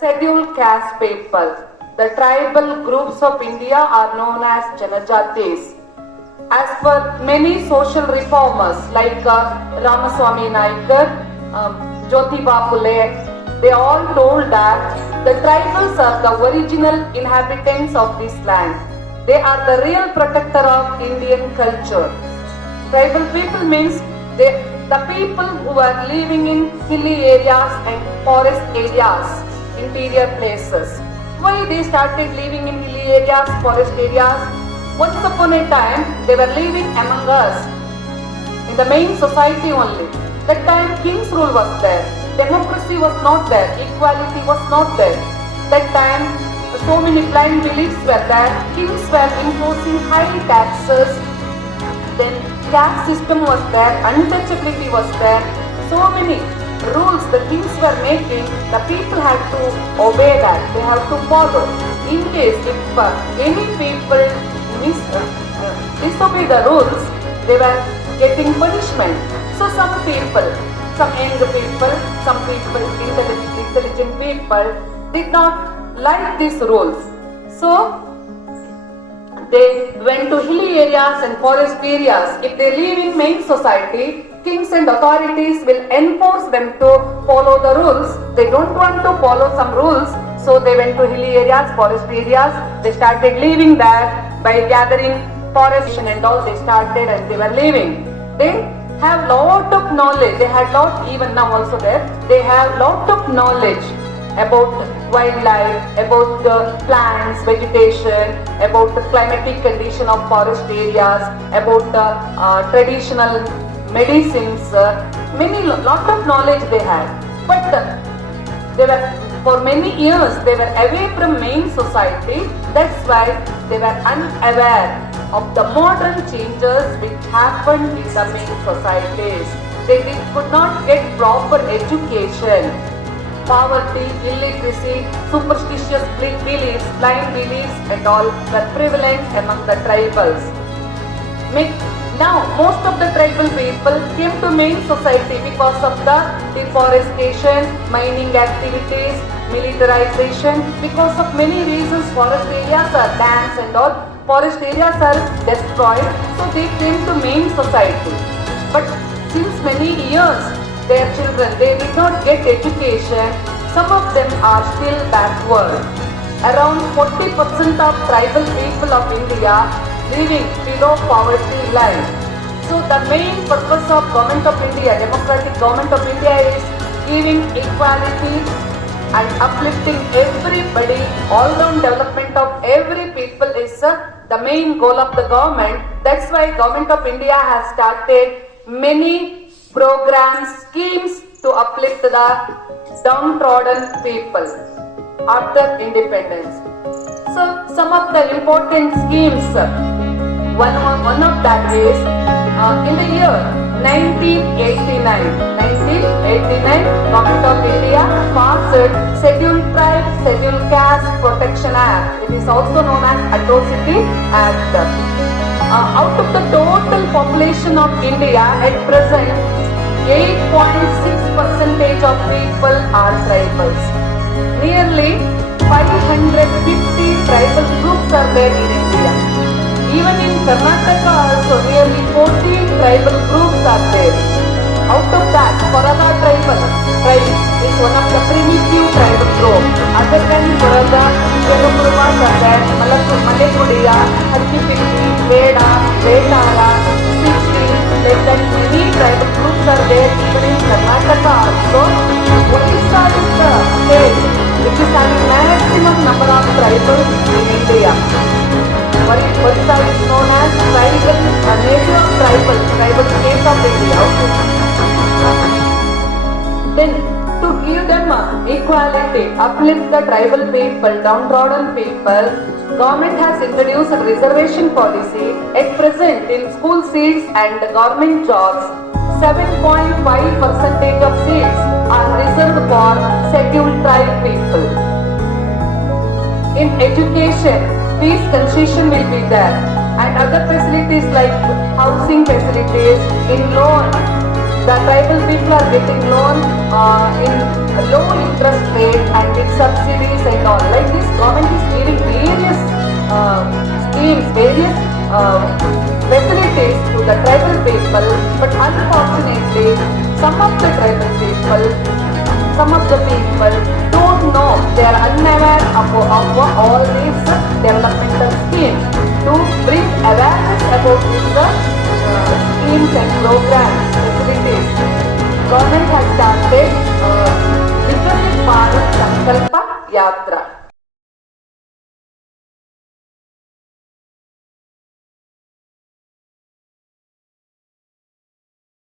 Scheduled caste people. The tribal groups of India are known as Janajatis. As per many social reformers like Ramaswamy Naikar, Jyotiba Phule, they all told that the tribals are the original inhabitants of this land. They are the real protector of Indian culture. Tribal people means the people who are living in hilly areas and forest areas, interior places. Why they started living in hilly areas, forest areas? Once upon a time, they were living among us in the main society only. That time, king's rule was there, democracy was not there, equality was not there. That time, so many blind beliefs were there. Kings were imposing high taxes. Then caste system was there, untouchability was there. So many rules the kings were making, the people had to obey that, they have to follow. In case if any people disobey the rules, they were getting punishment. So some people, some young people, some people, intelligent people did not like these rules. So they went to hilly areas and forest areas. If they live in main society, kings and authorities will enforce them to follow the rules. They don't want to follow some rules, so they went to hilly areas, forest areas. They started living there by gathering forest and all. They started and they were living. They have lot of knowledge. They had lot, even now also there. They have lot of knowledge about wildlife, about the plants, vegetation, about the climatic condition of forest areas, about the traditional medicines, lot of knowledge they had. But they were, for many years, they were away from main society. That's why they were unaware of the modern changes which happened in the main societies. They could not get proper education. Poverty, illiteracy, superstitious beliefs, blind beliefs and all were prevalent among the tribals. Now, most of the tribal people came to main society because of the deforestation, mining activities, militarization. Because of many reasons, forest areas are dams and all. Forest areas are destroyed, so they came to main society. But since many years, their children, they did not get education. Some of them are still backward. Around 40% of tribal people of India living below poverty line. So the main purpose of Government of India, Democratic Government of India, is giving equality and uplifting everybody. All-round development of every people is the main goal of the government. That's why Government of India has started many programs, schemes to uplift the downtrodden people after independence. So some of the important schemes, one of that is in the year 1989, Government of India passed Scheduled Tribe, Scheduled Caste Protection Act. It is also known as Atrocity Act. Out of the total population of India at present, 8.6% of people are tribals. Nearly 550 tribal groups are there in India. Even in Karnataka also nearly 14 tribal groups are there. Out of that, Koraga tribe is one of the primitive tribal groups. Other than Koraga, Telugurumas are there, Malekudiya, Hattipindi, Veda, Vetara, Sikhi, like that many tribal groups are there even in Karnataka also. Odisha is the state which is having maximum number of tribals in India. Odisha is known as nation of tribal state of India. Then to give them equality, uplift the tribal people, downtrodden people, government has introduced a reservation policy. At present, in school seats and government jobs, 7.5% of seats are reserved for scheduled tribe people. In education, fees concession will be there, and other facilities like housing facilities, in loan. The tribal people are getting loan in low interest rate and with subsidy facilities to the tribal people, but unfortunately, some of the tribal people, some of the people don't know, they are unaware of all these developmental schemes. To bring awareness about these schemes and programs, facilities, government has started Viksit Bharat Sankalpa Yatra.